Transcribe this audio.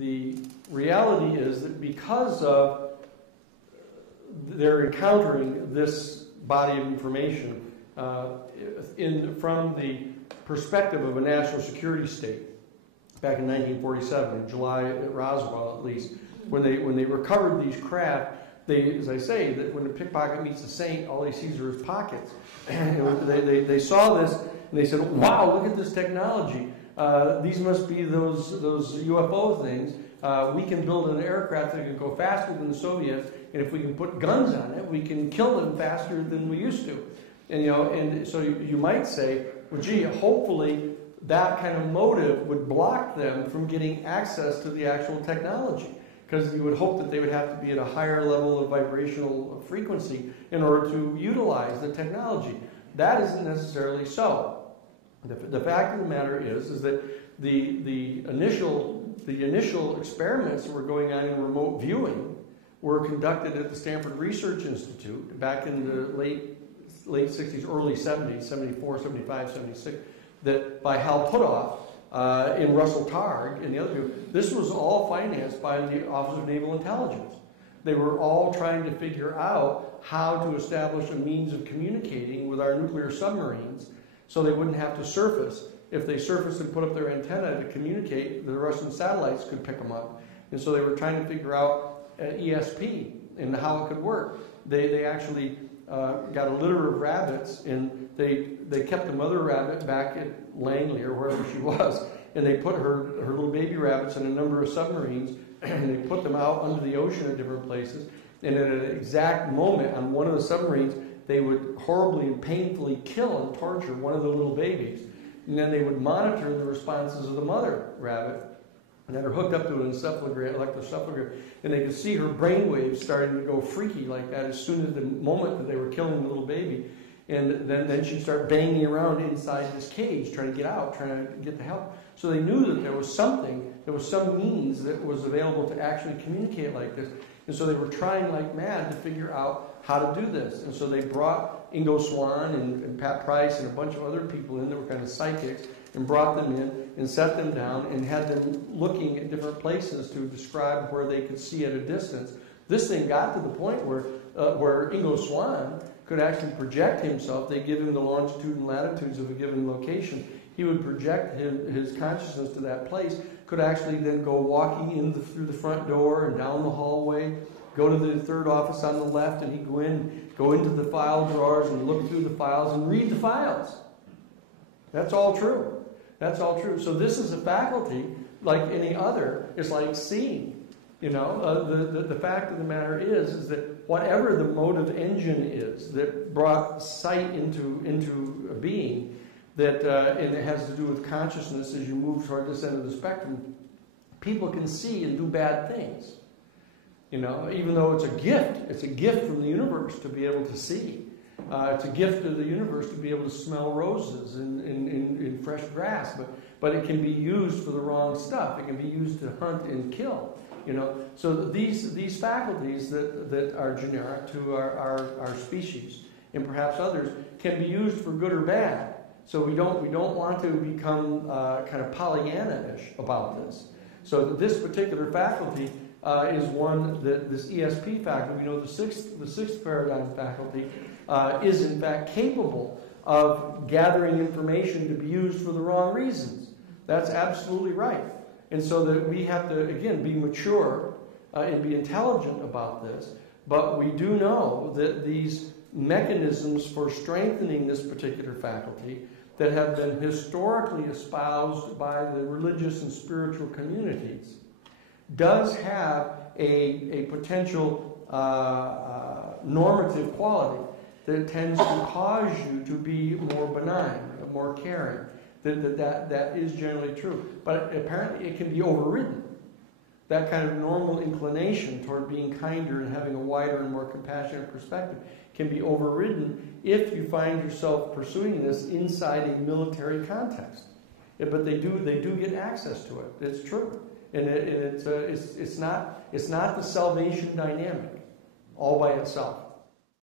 the reality is that because of they're encountering this body of information from the perspective of a national security state back in 1947, in July at Roswell at least, when they recovered these craft. They, as I say, that when the pickpocket meets the saint, all he sees are his pockets. And they saw this and they said, "Wow, look at this technology! These must be those UFO things. We can build an aircraft that can go faster than the Soviets, and if we can put guns on it, we can kill them faster than we used to." And and so you might say, "Well, gee, hopefully that kind of motive would block them from getting access to the actual technology." Because you would hope that they would have to be at a higher level of vibrational frequency in order to utilize the technology. That isn't necessarily so. The fact of the matter is that the initial experiments that were going on in remote viewing were conducted at the Stanford Research Institute back in the late 60s, early 70s, 74, 75, 76, that by Hal Puthoff, in Russell Targ and the other people. This was all financed by the Office of Naval Intelligence. They were all trying to figure out how to establish a means of communicating with our nuclear submarines so they wouldn't have to surface. If they surfaced and put up their antenna to communicate, the Russian satellites could pick them up. And so they were trying to figure out ESP and how it could work. They actually got a litter of rabbits, and they kept the mother rabbit back at Langley or wherever she was, and they put her little baby rabbits in a number of submarines, and they put them out under the ocean at different places. And at an exact moment on one of the submarines, they would horribly and painfully kill and torture one of the little babies. And then they would monitor the responses of the mother rabbit, and then are hooked up to an electroencephalogram, and they could see her brainwaves starting to go freaky like that as soon as the moment that they were killing the little baby. And then she'd start banging around inside this cage, trying to get out, trying to get the help. So they knew that there was some means that was available to actually communicate like this. And so they were trying like mad to figure out how to do this. And so they brought Ingo Swann and Pat Price and a bunch of other people in that were kind of psychics, and brought them in and set them down and had them looking at different places to describe where they could see at a distance. This thing got to the point where Ingo Swann could actually project himself. They give him the longitude and latitudes of a given location. He would project his consciousness to that place, could actually then go walking in through the front door and down the hallway, go to the third office on the left, and he'd go into the file drawers and look through the files and read the files. That's all true. That's all true. So this is a faculty like any other. It's like seeing. The fact of the matter is that whatever the motive engine is that brought sight into being, and it has to do with consciousness as you move toward this end of the spectrum, people can see and do bad things. Even though it's a gift from the universe to be able to see. It's a gift of the universe to be able to smell roses in fresh grass, but it can be used for the wrong stuff. It can be used to hunt and kill. So these faculties that are generic to our species and perhaps others can be used for good or bad. So we don't want to become kind of Pollyanna-ish about this. So this particular faculty is one that this ESP faculty, the sixth paradigm faculty, is in fact capable of gathering information to be used for the wrong reasons. That's absolutely right. And so that we have to, again, be mature and be intelligent about this. But we do know that these mechanisms for strengthening this particular faculty that have been historically espoused by the religious and spiritual communities does have a potential normative quality that tends to cause you to be more benign, more caring. That is generally true. But apparently it can be overridden. That kind of normal inclination toward being kinder and having a wider and more compassionate perspective can be overridden if you find yourself pursuing this inside a military context. But they do get access to it. It's true. And it's not the salvation dynamic all by itself.